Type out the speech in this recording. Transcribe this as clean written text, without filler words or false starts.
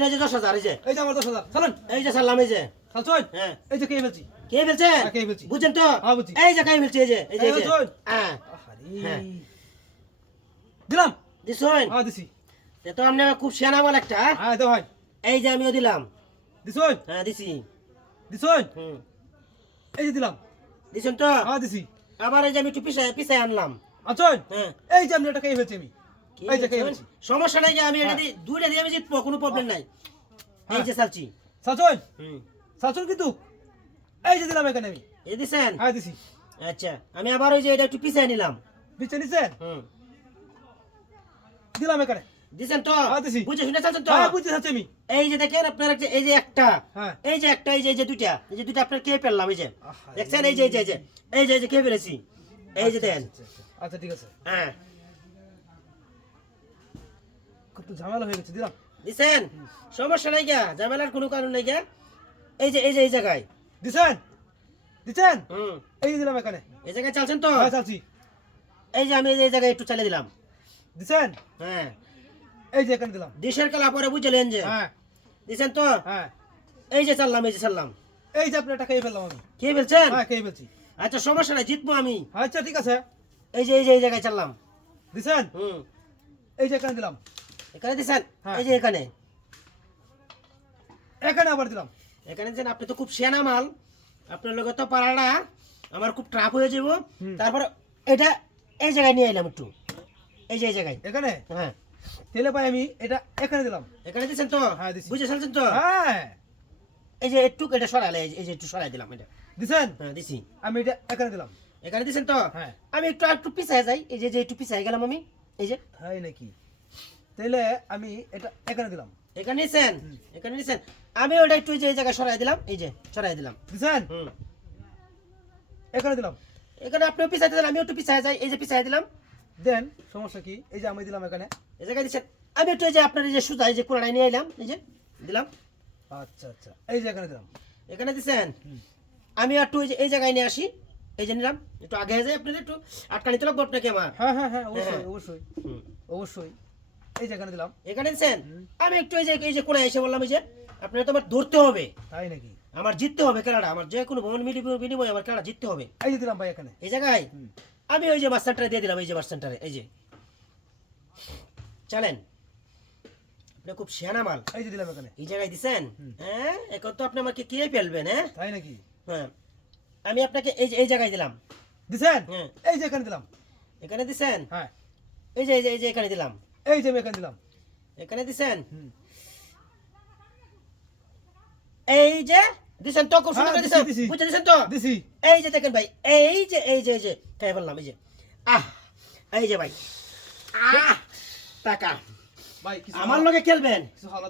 এই যে 10,000 এই যে এই যে আমার 10,000 চলেন এই যে সালাম এই যে চলছুন হ্যাঁ এই যে কে ফেলছি কে ফেলছে কে ফেলছি বুঝছেন তো হ্যাঁ বুঝছি এই যে কে ফেলছে এই যে এই যে এই ফেলছুন? হ্যাঁ হ্যাঁ দিলাম দিছুন হ্যাঁ দিছি এ তো আপনি খুব সেনা বল একটা হ্যাঁ দাও ভাই এই যে আমিও দিলাম দিছুন হ্যাঁ দিছি দিছুন হুম এই যে দিলাম দিছেন তো হ্যাঁ দিছি আবার এই যে আমি একটু পিছায় পিছায় আনলাম আছুন হ্যাঁ এই যে আমি এটা কে ফেলছি আমি এই যে কে ফেলছি সমস্যা নাই যে আমি এটা হ্যাঁ। দিয়ে দুইটা দিয়ে আমি জিতবো কোনো প্রবলেম নাই এই হ্যাঁ। যে চালছি চাচুন হুম চাচুন কিন্তু এই যে দিলাম এখানে আমি এই দিছেন হ্যাঁ দিছি আচ্ছা আমি আবার ওই যে এটা একটু পিছায় নিলাম বিচে নিছেন হুম দিলাম এখানে দিছেন তো হ্যাঁ, দিছি। বুঝে শুনে চালছেন তো হ্যাঁ বুঝছি চাচু আমি এই যে দেখেন আপনার এই যে একটা হ্যাঁ এই যে একটা এই যে দুইটা এই যে দুইটা আপনার কে পেলাম এই যে আহা, দেখছেন এই যে এই যে এই যে এই যে কে পেরেছি এই যে দেন আচ্ছা ঠিক আছে হ্যাঁ কত ঝামেলা হয়ে গেছে দিলাম দিছেন সমস্যা নাই গা ঝামেলার কোনো কারণ নাই গা এই যে এই জায়গায় দিছেন দিছেন হুম এই যে দিলাম এখানে এই জায়গায় চালছেন তো হ্যাঁ চাচি এই যে আমি এই জায়গায় একটু চালিয়ে দিলাম দিছেন হ্যাঁ এই যে এখানে দিলাম দেশের কালা পরে বুঝলেন যে হ্যাঁ দিছেন তো হ্যাঁ এই যে চাললাম এই যে চাললাম এই যে আপনার টাকা ফেললাম আমি কে বলছেন হ্যাঁ কে ফেলছি আচ্ছা সমস্যা নাই জিতবো আমি আচ্ছা ঠিক আছে এই যে এই জায়গায় চাললাম দিছেন হুম এই যে এখানে দিলাম এখানে দিছেন হ্যাঁ। এই যে এখানে এখানে আবার দিলাম এখানে দিছেন আপনি তো খুব সেনা মাল আপনার লোক তো পারাটা আমার খুব ট্রাপ হয়ে যাব হুম। তারপরে এটা এই জায়গায় নিয়ে এলাম একটু এই জায়গায় এখানে হ্যাঁ তেলে পাই আমি এটা এখানে দিলাম এখানে দিছেন তো হ্যাঁ, দিছি। বুঝে ফেলছেন তো হ্যাঁ এই যে একটু এটা সরাইলে এই যে একটু সরাই দিলাম এটা দিছেন হ্যাঁ দিছি আমি এটা এখানে দিলাম এখানে দিছেন তো হ্যাঁ আমি একটু পিছায় যাই এই যে একটু পিছায় গেলাম আমি এই যে তাই নাকি তাহলে আমি এটা এখানে দিলাম এখানে নিছেন এখানে নিছেন আমি ওটা একটু এই জায়গায় সরাই দিলাম এই যে সরাই দিলাম দিছেন হুম এখানে দিলাম এখানে আপনিও পিছাইতে দিলেন আমিও একটু পিছায় যাই এই যে পিছাই দিলাম দেন সমস্যা কি এই যে আমি দিলাম এখানে এই জায়গায় দিচ্ছেন আমি একটু এই যে আপনার এই যে সুতা এই যে কোড়াই নিয়ে এলাম এই যে দিলাম আচ্ছা আচ্ছা এই যে এখানে দিলাম এখানে দিচ্ছেন আমি একটু এই জায়গায় নিয়ে আসি এই যে নিলাম একটু আগে যাই আপনার একটু আটকা নিতে লাগবো আপনাকে আমার হ্যাঁ হ্যাঁ হ্যাঁ অবশ্যই হ্যাঁ। অবশ্যই হুম। অবশ্যই এই যে এখানে দিলাম এখানে দিচ্ছেন আমি একটু এই যে কোড়াই এসে বললাম এই যে আপনার তো আমার ধরতে হবে তাই নাকি আমার জিততে হবে খেলাটা আমার যে কোনো ভবন বিনিময়ে আমার খেলাটা জিততে হবে এই যে দিলাম ভাই এখানে এই জায়গায় হুম। আমি ওই যে বাস সেন্টারে দিয়ে দিলাম এই যে বাস সেন্টারে এই যে চলেন আপনি খুব সেনা মাল এই যে দিলাম এখানে এই জায়গায় দিছেন হুম। হ্যাঁ এখন তো আপনি আমাকে কে ফেলবেন হ্যাঁ তাই নাকি হ্যাঁ আমি আপনাকে এই জায়গায় দিলাম দিছেন হ্যাঁ এই যে এখানে দিলাম এখানে দিছেন হ্যাঁ এই যে এখানে দিলাম এই যে আমি এখানে দিলাম এখানে দিছেন হুম। এই যে দিছেন তো খুব সুন্দর হ্যাঁ, করে দিছেন দিছি। বুঝতে দিছেন তো দিছি এই যে দেখেন ভাই এই যে খাই বললাম এই যে এই যে ভাই টাকা ভাই কিছু আমার লগে খেলবেন কিছু ভালো